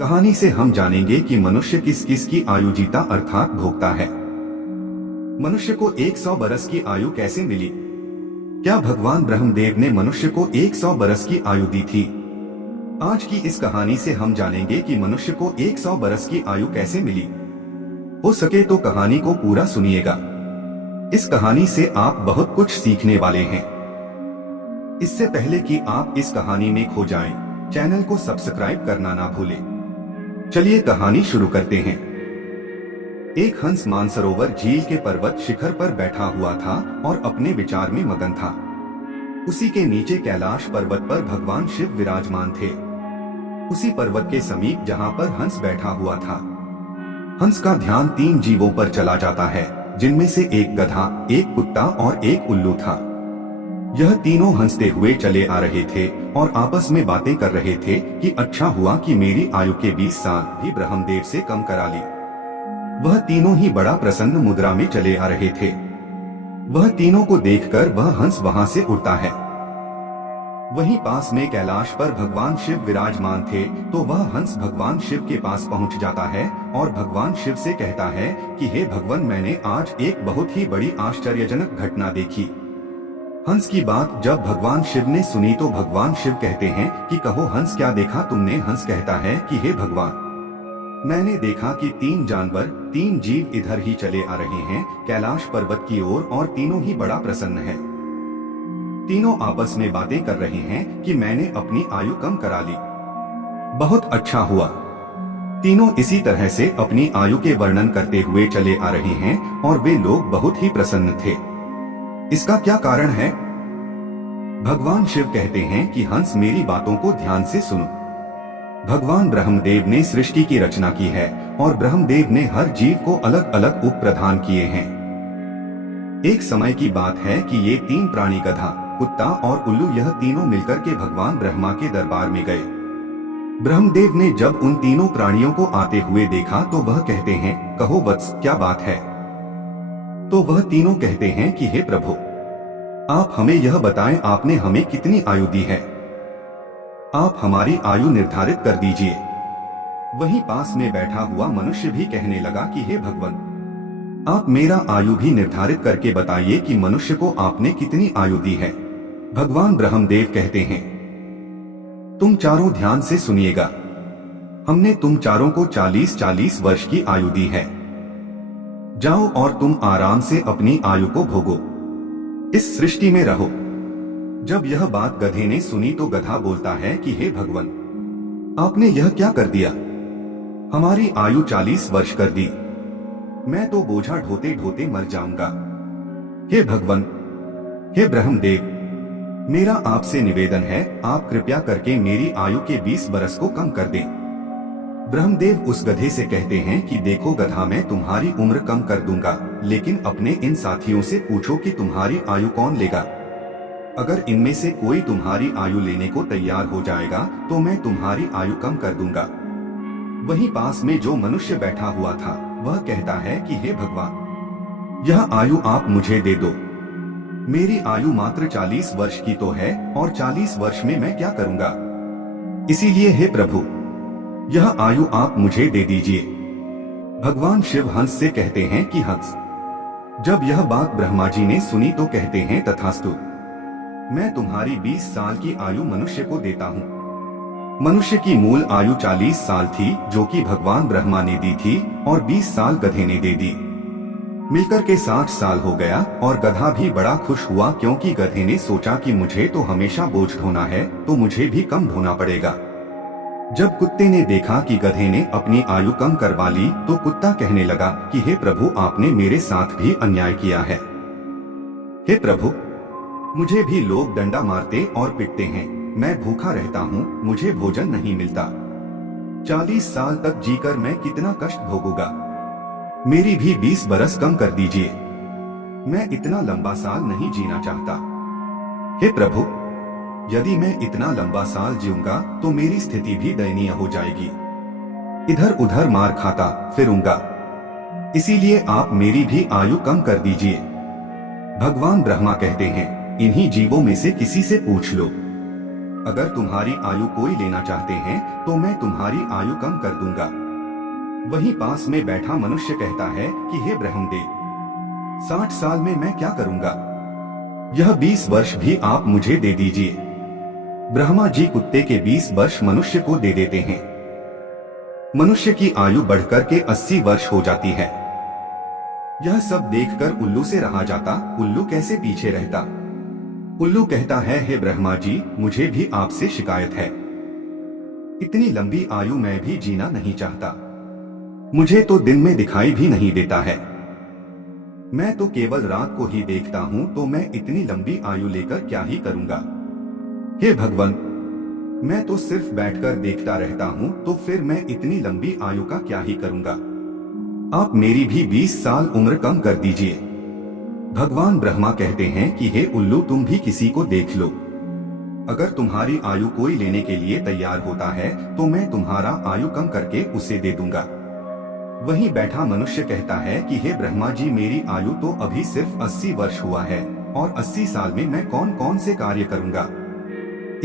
कहानी से हम जानेंगे कि मनुष्य किस किस की आयु जीता अर्थात भोगता है। मनुष्य को 100 बरस की आयु कैसे मिली? क्या भगवान ब्रह्मदेव ने मनुष्य को 100 बरस की आयु दी थी? आज की इस कहानी से हम जानेंगे कि मनुष्य को 100 बरस की आयु कैसे मिली। हो सके तो कहानी को पूरा सुनिएगा। इस कहानी से आप बहुत कुछ सीखने वाले हैं। इससे पहले कि आप इस कहानी में खो जाएं, चैनल को सब्सक्राइब करना ना भूलें। चलिए कहानी शुरू करते हैं। एक हंस मानसरोवर झील के पर्वत शिखर पर बैठा हुआ था और अपने विचार में मगन था। उसी के नीचे कैलाश पर्वत पर भगवान शिव विराजमान थे। उसी पर्वत के समीप जहां पर हंस बैठा हुआ था। हंस का ध्यान 3 जीवों पर चला जाता है, जिनमें से एक गधा, एक कुत्ता और एक उल्लू था। यह तीनों हंसते हुए चले आ रहे थे और आपस में बातें कर रहे थे कि अच्छा हुआ कि मेरी आयु के 20 साल भी ब्रह्मदेव से कम करा ली। वह तीनों ही बड़ा प्रसन्न मुद्रा में चले आ रहे थे। वह तीनों को देखकर वह हंस वहां से उड़ता है। वहीं पास में कैलाश पर भगवान शिव विराजमान थे, तो वह हंस भगवान शिव के पास पहुंच जाता है और भगवान शिव से कहता है कि हे भगवान, मैंने आज एक बहुत ही बड़ी आश्चर्यजनक घटना देखी। हंस की बात जब भगवान शिव ने सुनी तो भगवान शिव कहते हैं कि कहो हंस, क्या देखा तुमने? हंस कहता है कि हे भगवान, मैंने देखा कि 3 जानवर, 3 जीव इधर ही चले आ रहे हैं कैलाश पर्वत की ओर और तीनों ही बड़ा प्रसन्न है। तीनों आपस में बातें कर रहे हैं कि मैंने अपनी आयु कम करा ली। बहुत अच्छा हुआ। तीनों इसी तरह से अपनी आयु के वर्णन करते हुए चले आ रहे हैं और वे लोग बहुत ही प्रसन्न थे। इसका क्या कारण है? भगवान शिव कहते हैं कि हंस, मेरी बातों को ध्यान से सुनो। भगवान ब्रह्मदेव ने सृष्टि की रचना की है और ब्रह्मदेव ने हर जीव को अलग अलग उप प्रदान किए हैं। एक समय की बात है कि ये 3 प्राणी, गधा, कुत्ता और उल्लू, यह तीनों मिलकर के भगवान ब्रह्मा के दरबार में गए। ब्रह्मदेव ने जब उन तीनों प्राणियों को आते हुए देखा तो वह कहते हैं, कहो वत्स, क्या बात है? तो वह तीनों कहते हैं कि हे प्रभु, आप हमें यह बताएं, आपने हमें कितनी आयु दी है? आप हमारी आयु निर्धारित कर दीजिए। वहीं पास में बैठा हुआ मनुष्य भी कहने लगा कि हे भगवान, आप मेरा आयु भी निर्धारित करके बताइए कि मनुष्य को आपने कितनी आयु दी है। भगवान ब्रह्मदेव कहते हैं, तुम चारों ध्यान से सुनिएगा। हमने तुम चारों को 40-40 वर्ष की आयु दी है। जाओ और तुम आराम से अपनी आयु को भोगो, इस सृष्टि में रहो। जब यह बात गधे ने सुनी तो गधा बोलता है कि हे भगवान, आपने यह क्या कर दिया? हमारी आयु 40 वर्ष कर दी। मैं तो बोझा ढोते ढोते मर जाऊंगा। हे भगवान, हे ब्रह्मदेव, मेरा आपसे निवेदन है, आप कृपया करके मेरी आयु के 20 बरस को कम कर दें। ब्रह्मदेव उस गधे से कहते हैं कि देखो गधा, मैं तुम्हारी उम्र कम कर दूंगा, लेकिन अपने इन साथियों से पूछो कि तुम्हारी आयु कौन लेगा। अगर इनमें से कोई तुम्हारी आयु लेने को तैयार हो जाएगा तो मैं तुम्हारी आयु कम कर दूंगा। वहीं पास में जो मनुष्य बैठा हुआ था वह कहता है कि हे भगवान, यह आयु आप मुझे दे दो। मेरी आयु मात्र 40 वर्ष की तो है और 40 वर्ष में मैं क्या करूंगा? इसीलिए हे प्रभु, यह आयु आप मुझे दे दीजिए। भगवान शिव हंस से कहते हैं कि हंस, जब यह बात ब्रह्मा जी ने सुनी तो कहते हैं तथास्तु, मैं तुम्हारी 20 साल की आयु मनुष्य को देता हूँ। मनुष्य की मूल आयु 40 साल थी, जो कि भगवान ब्रह्मा ने दी थी, और 20 साल गधे ने दे दी। मिलकर के 60 साल हो गया और गधा भी बड़ा खुश हुआ, क्योंकि गधे ने सोचा कि मुझे तो हमेशा बोझ ढोना है, तो मुझे भी कम ढोना पड़ेगा। जब कुत्ते ने देखा कि गधे ने अपनी आयु कम करवा ली तो कुत्ता कहने लगा कि हे प्रभु, आपने मेरे साथ भी अन्याय किया है। हे प्रभु, मुझे भी लोग डंडा मारते और पिटते हैं, मैं भूखा रहता हूँ, मुझे भोजन नहीं मिलता। 40 साल तक जीकर मैं कितना कष्ट भोगूंगा। मेरी भी 20 बरस कम कर दीजिए। मैं इतना लंबा साल नहीं जीना चाहता। हे प्रभु, यदि मैं इतना लंबा साल जीऊंगा तो मेरी स्थिति भी दयनीय हो जाएगी। इधर उधर मार खाता फिरूंगा। इसीलिए आप मेरी भी आयु कम कर दीजिए। भगवान ब्रह्मा कहते हैं, इन्हीं जीवों में से किसी से पूछ लो। अगर तुम्हारी आयु कोई लेना चाहते हैं तो मैं तुम्हारी आयु कम कर दूंगा। वहीं पास में बैठा मनुष्य कहता है कि हे ब्रह्मदेव, 60 साल में मैं क्या करूंगा? यह 20 वर्ष भी आप मुझे दे दीजिए। ब्रह्मा जी कुत्ते के 20 वर्ष मनुष्य को दे देते हैं। मनुष्य की आयु बढ़कर के 80 वर्ष हो जाती है। यह सब देखकर उल्लू से रहा जाता, उल्लू कैसे पीछे रहता। उल्लू कहता है, हे ब्रह्मा जी, मुझे भी आपसे शिकायत है। इतनी लंबी आयु मैं भी जीना नहीं चाहता। मुझे तो दिन में दिखाई भी नहीं देता है। मैं तो केवल रात को ही देखता हूँ, तो मैं इतनी लंबी आयु लेकर क्या ही करूँगा। हे भगवान, मैं तो सिर्फ बैठकर देखता रहता हूँ, तो फिर मैं इतनी लंबी आयु का क्या ही करूँगा। आप मेरी भी 20 साल उम्र कम कर दीजिए। भगवान ब्रह्मा कहते हैं कि हे उल्लू, तुम भी किसी को देख लो। अगर तुम्हारी आयु कोई लेने के लिए तैयार होता है तो मैं तुम्हारा आयु कम करके उसे दे दूंगा। वहीं बैठा मनुष्य कहता है कि हे ब्रह्मा जी, मेरी आयु तो अभी सिर्फ 80 वर्ष हुआ है और 80 साल में मैं कौन कौन से कार्य करूंगा।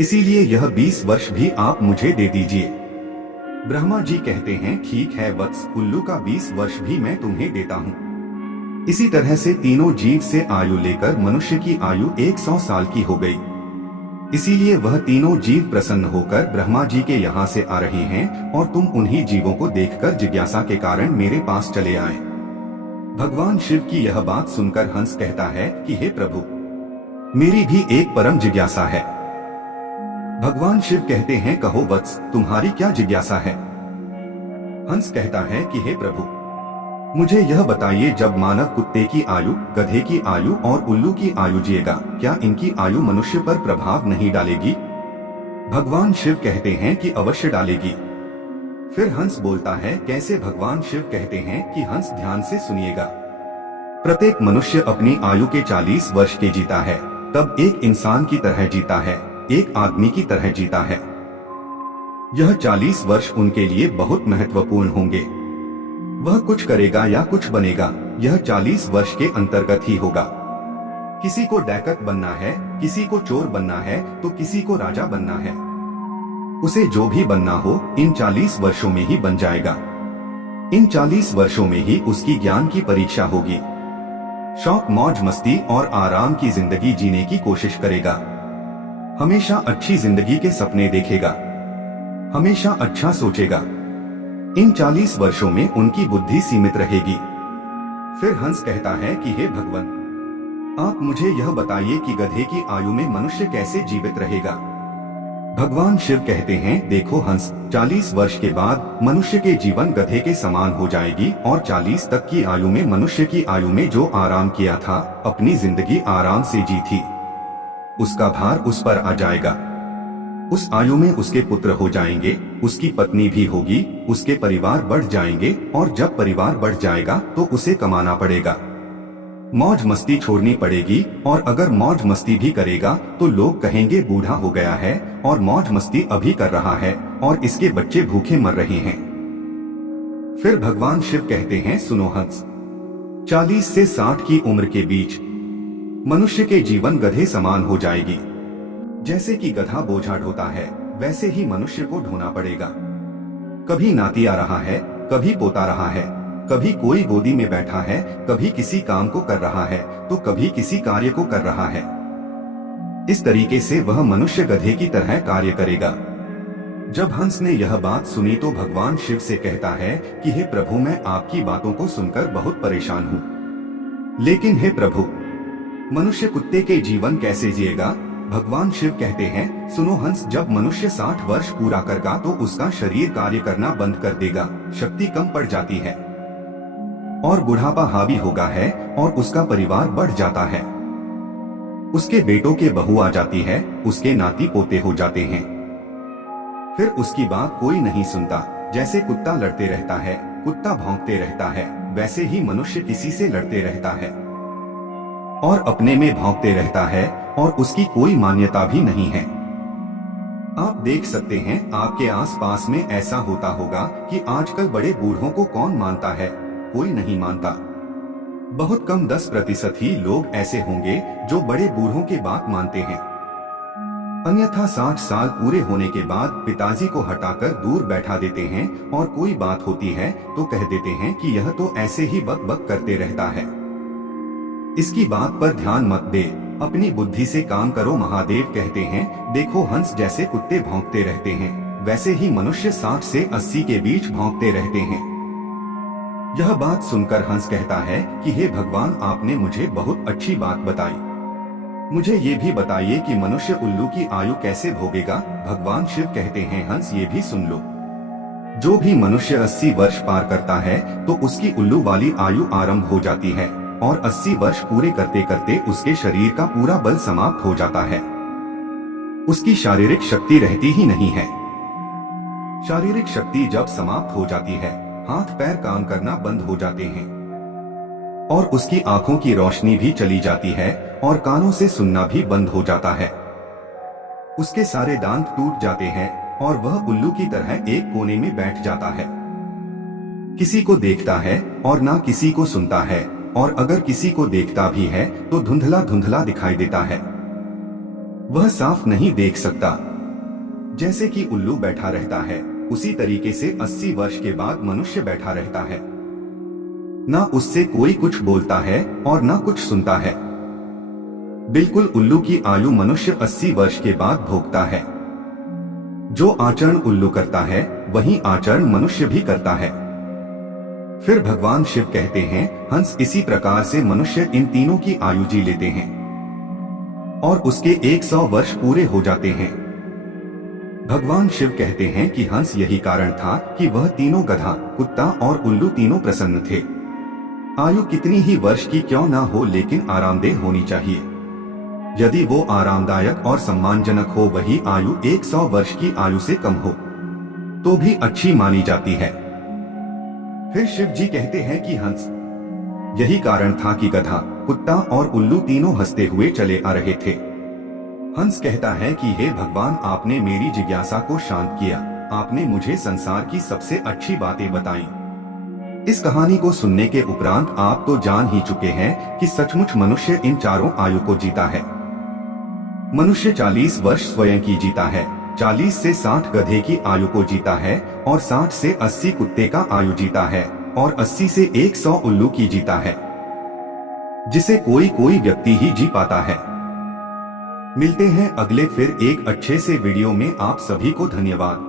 इसीलिए यह 20 वर्ष भी आप मुझे दे दीजिए। ब्रह्मा जी कहते हैं, ठीक है वत्स, उल्लू का 20 वर्ष भी मैं तुम्हें देता हूँ। इसी तरह से तीनों जीव से आयु लेकर मनुष्य की आयु 100 साल की हो गई। इसीलिए वह तीनों जीव प्रसन्न होकर ब्रह्मा जी के यहाँ से आ रहे हैं और तुम उन्हीं जीवों को देखकर जिज्ञासा के कारण मेरे पास चले आए। भगवान शिव की यह बात सुनकर हंस कहता है कि हे प्रभु, मेरी भी एक परम जिज्ञासा है। भगवान शिव कहते हैं, कहो वत्स, तुम्हारी क्या जिज्ञासा है? हंस कहता है कि हे प्रभु, मुझे यह बताइए, जब मानव कुत्ते की आयु, गधे की आयु और उल्लू की आयु जिएगा, क्या इनकी आयु मनुष्य पर प्रभाव नहीं डालेगी? भगवान शिव कहते हैं कि अवश्य डालेगी। फिर हंस बोलता है, कैसे? भगवान शिव कहते हैं कि हंस, ध्यान से सुनिएगा। प्रत्येक मनुष्य अपनी आयु के 40 वर्ष के जीता है, तब एक इंसान की तरह जीता है, एक आदमी की तरह जीता है। यह 40 वर्ष उनके लिए बहुत महत्वपूर्ण होंगे। वह कुछ करेगा या कुछ बनेगा, यह 40 वर्ष के अंतर्गत ही होगा। किसी को डैकट बनना है, किसी को चोर बनना है, तो किसी को राजा बनना है। उसे जो भी बनना हो, इन 40 वर्षों में ही बन जाएगा। इन 40 वर्षों में ही उसकी ज्ञान की परीक्षा होगी। शौक, मौज मस्ती और आराम की जिंदगी जीने की कोशिश करेगा। हमेशा अच्छी जिंदगी के सपने देखेगा, हमेशा अच्छा सोचेगा। इन 40 वर्षों में उनकी बुद्धि सीमित रहेगी। फिर हंस कहता है कि हे भगवान, आप मुझे यह बताइए कि गधे की आयु में मनुष्य कैसे जीवित रहेगा। भगवान शिव कहते हैं, देखो हंस, 40 वर्ष के बाद मनुष्य के जीवन गधे के समान हो जाएगी और 40 तक की आयु में मनुष्य की आयु में जो आराम किया था, अपनी जिंदगी आराम से जी थी, उसका भार उस पर आ जाएगा। उस आयु में उसके पुत्र हो जाएंगे, उसकी पत्नी भी होगी, उसके परिवार बढ़ जाएंगे और जब परिवार बढ़ जाएगा तो उसे कमाना पड़ेगा, मौज मस्ती छोड़नी पड़ेगी। और अगर मौज मस्ती भी करेगा तो लोग कहेंगे बूढ़ा हो गया है और मौज मस्ती अभी कर रहा है और इसके बच्चे भूखे मर रहे हैं। फिर भगवान शिव कहते हैं, सुनो हंस, 40 से 60 की उम्र के बीच मनुष्य के जीवन गधे समान हो जाएगी। जैसे कि गधा बोझा ढोता है, वैसे ही मनुष्य को ढोना पड़ेगा। कभी नाती आ रहा है, कभी पोता रहा है, कभी कोई गोदी में बैठा है, कभी किसी काम को कर रहा है, तो कभी किसी कार्य को कर रहा है। इस तरीके से वह मनुष्य गधे की तरह कार्य करेगा। जब हंस ने यह बात सुनी तो भगवान शिव से कहता है कि हे प्रभु, मैं आपकी बातों को सुनकर बहुत परेशान हूँ, लेकिन हे प्रभु, मनुष्य कुत्ते के जीवन कैसे जिएगा? भगवान शिव कहते हैं, सुनो हंस, जब मनुष्य 60 वर्ष पूरा करेगा तो उसका शरीर कार्य करना बंद कर देगा, शक्ति कम पड़ जाती है और बुढ़ापा हावी होगा है और उसका परिवार बढ़ जाता है। उसके बेटों के बहू आ जाती है, उसके नाती पोते हो जाते हैं। फिर उसकी बात कोई नहीं सुनता। जैसे कुत्ता लड़ते रहता है, कुत्ता भौंकते रहता है, वैसे ही मनुष्य किसी से लड़ते रहता है और अपने में भौंकते रहता है और उसकी कोई मान्यता भी नहीं है। आप देख सकते हैं, आपके आसपास में ऐसा होता होगा कि आजकल बड़े बूढ़ों को कौन मानता है? कोई नहीं मानता। बहुत कम 10% ही लोग ऐसे होंगे जो बड़े बूढ़ों की बात मानते हैं। अन्यथा 60 साल पूरे होने के बाद पिताजी को हटाकर दूर बैठा देते हैं और कोई बात होती है तो कह देते हैं कि यह तो ऐसे ही बक बक करते रहता है। इसकी बात पर ध्यान मत दे, अपनी बुद्धि से काम करो। महादेव कहते हैं, देखो हंस जैसे कुत्ते भौंकते रहते हैं, वैसे ही मनुष्य 60 से 80 के बीच भौंकते रहते हैं। यह बात सुनकर हंस कहता है कि हे भगवान, आपने मुझे बहुत अच्छी बात बताई। मुझे ये भी बताइए कि मनुष्य उल्लू की आयु कैसे भोगेगा। भगवान शिव कहते हैं, हंस ये भी सुन लो। जो भी मनुष्य 80 वर्ष पार करता है तो उसकी उल्लू वाली आयु आरंभ हो जाती है और 80 वर्ष पूरे करते करते उसके शरीर का पूरा बल समाप्त हो जाता है। उसकी शारीरिक शक्ति रहती ही नहीं है। शारीरिक शक्ति जब समाप्त हो जाती है, हाथ पैर काम करना बंद हो जाते हैं और उसकी आंखों की रोशनी भी चली जाती है और कानों से सुनना भी बंद हो जाता है। उसके सारे दांत टूट जाते हैं और वह उल्लू की तरह एक कोने में बैठ जाता है। किसी को देखता है और ना किसी को सुनता है, और अगर किसी को देखता भी है तो धुंधला धुंधला दिखाई देता है। वह साफ नहीं देख सकता। जैसे कि उल्लू बैठा रहता है, उसी तरीके से 80 वर्ष के बाद मनुष्य बैठा रहता है। ना उससे कोई कुछ बोलता है और ना कुछ सुनता है। बिल्कुल उल्लू की आयु मनुष्य 80 वर्ष के बाद भोगता है। जो आचरण उल्लू करता है वही आचरण मनुष्य भी करता है। फिर भगवान शिव कहते हैं, हंस इसी प्रकार से मनुष्य इन तीनों की आयु जी लेते हैं और उसके 100 वर्ष पूरे हो जाते हैं। भगवान शिव कहते हैं कि हंस यही कारण था कि वह तीनों गधा, कुत्ता और उल्लू तीनों प्रसन्न थे। आयु कितनी ही वर्ष की क्यों ना हो, लेकिन आरामदेह होनी चाहिए। यदि वो आरामदायक और सम्मानजनक हो, वही आयु 100 वर्ष की आयु से कम हो तो भी अच्छी मानी जाती है। फिर शिव जी कहते हैं कि हंस यही कारण था कि गधा, कुत्ता और उल्लू तीनों हंसते हुए चले आ रहे थे। हंस कहता है कि हे भगवान, आपने मेरी जिज्ञासा को शांत किया। आपने मुझे संसार की सबसे अच्छी बातें बताई। इस कहानी को सुनने के उपरांत आप तो जान ही चुके हैं कि सचमुच मनुष्य इन चारों आयु को जीता है। मनुष्य 40 वर्ष स्वयं की जीता है, 40 से 60 गधे की आयु को जीता है और 60 से 80 कुत्ते का आयु जीता है और 80 से 100 उल्लू की जीता है, जिसे कोई कोई व्यक्ति ही जी पाता है। मिलते हैं अगले फिर एक अच्छे से वीडियो में। आप सभी को धन्यवाद।